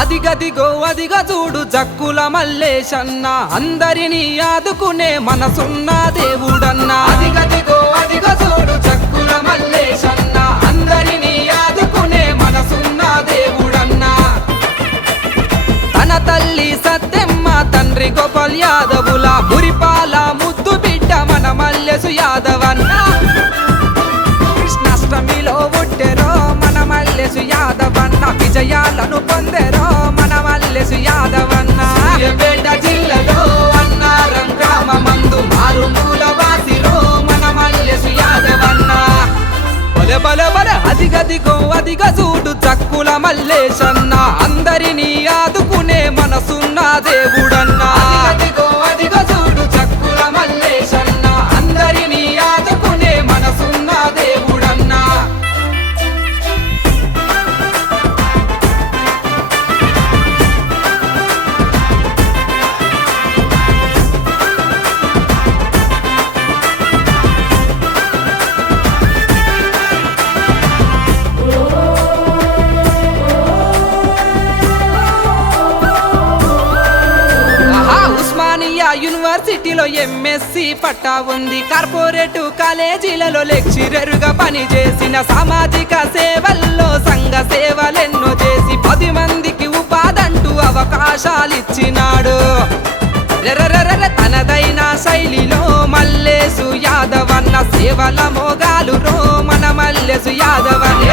అదిగో చూడు జక్కుల మల్లేశన్న. అందరినీ ఆదుకునే మనసున్న దేవుడన్నా. అదిగదిగో అదిగ చూడు జక్కుల మల్లేశన్న. అందరినీ ఆదుకునే మనసున్న దేవుడన్నా. తన తల్లి సత్యమ్మ తండ్రి గోపాల్ యాదవుల. మురిపాల ముద్దు బిడ్డ మన మల్లెసు యాదవన్న. కృష్ణాష్టమిలో పుట్టెరో మన మల్లెసు యాదవన్న. విజయాలను పొందెరో మల్లెసు అన్న సూర్యాపేట జిల్లాలో అన్నారం గ్రామమందు మారుమూల వాసిరో మన మల్లెసు యాదవన్న. బలె బలె బలె అదిగదిగో అదిగ చూడు చక్కుల మల్లేశన్న. అందరినీ ఆదుకునే మనసున్న దేవుడన్నా. యూనివర్సిటీలో ఎంఎస్సి పట్టా ఉంది. కార్పొరేట్ కాలేజీలలో లెక్చరర్గా పనిచేసిన సామాజిక సేవల్లో సంఘ సేవలెన్నో చేసి పది మందికి ఉపాధంటూ అవకాశాలిచ్చినాడు. రెరరెరరె తనదైన శైలిలో మల్లేసు యాదవన్న సేవల మోగాలు రో మన మల్లేసు యాదవనే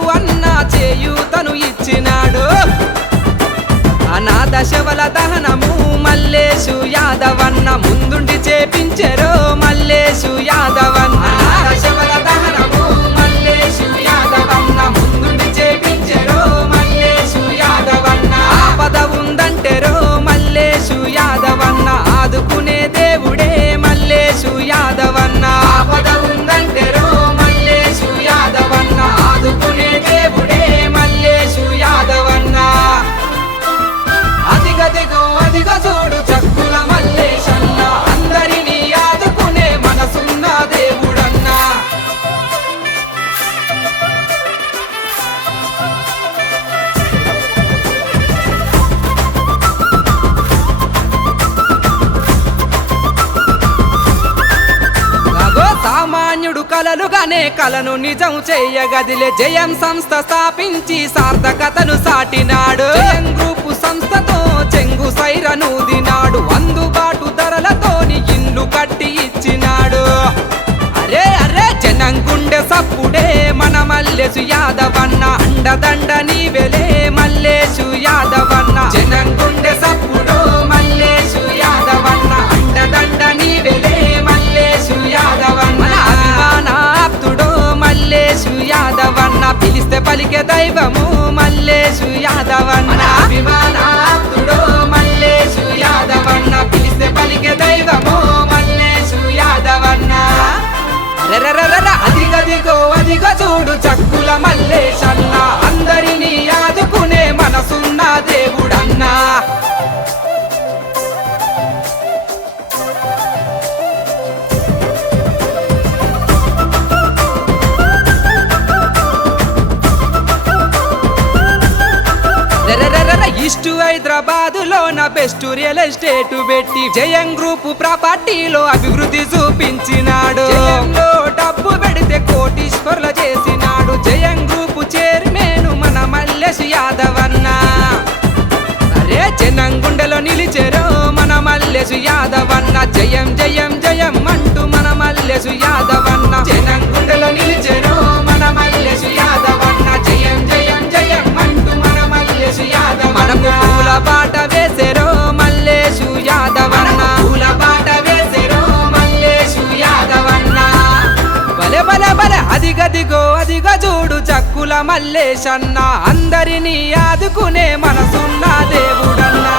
కలలుగానే కలను నిజం చేయగదిలే. జయం సంస్థ స్థాపించి సార్థకతను సాటినాడు. జయం గ్రూపు సంస్థతో చెంగు సైరను దినాడు. అందుబాటు ధరలతోని ఇల్లు కట్టి ఇచ్చినాడు. అరే అరే జనం గుండె సప్పుడే మన మల్లేసు యాదవన్న. అండదండ నీవెలే మల్లేసు యాదవన్న. జనం గుండె రెరెరెరెర ఈస్ట్ హైదరాబాద్లో నా బెస్ట్ రియల్ ఎస్టేట్ పెట్టి జయం గ్రూప్ ప్రాపర్టీలో అభివృద్ధి చూపించినాడు. జయంలో డబ్బు పెడితే కోటీశ్వర్ల చేసినాడు. జయం గ్రూప్ చైర్మన్ మన మల్లేష్ యాదవ్ అన్న. అరే జనం గుండెలో నిలిచెరో మన మల్లేష్ యాదవ్ అన్న. జయం జయం జయం అంటూ మన మల్లెసు యాదవ్ చూడు మల్లేశన్న అందరినీ ఆదుకునే మనసున్న దేవుడన్నా.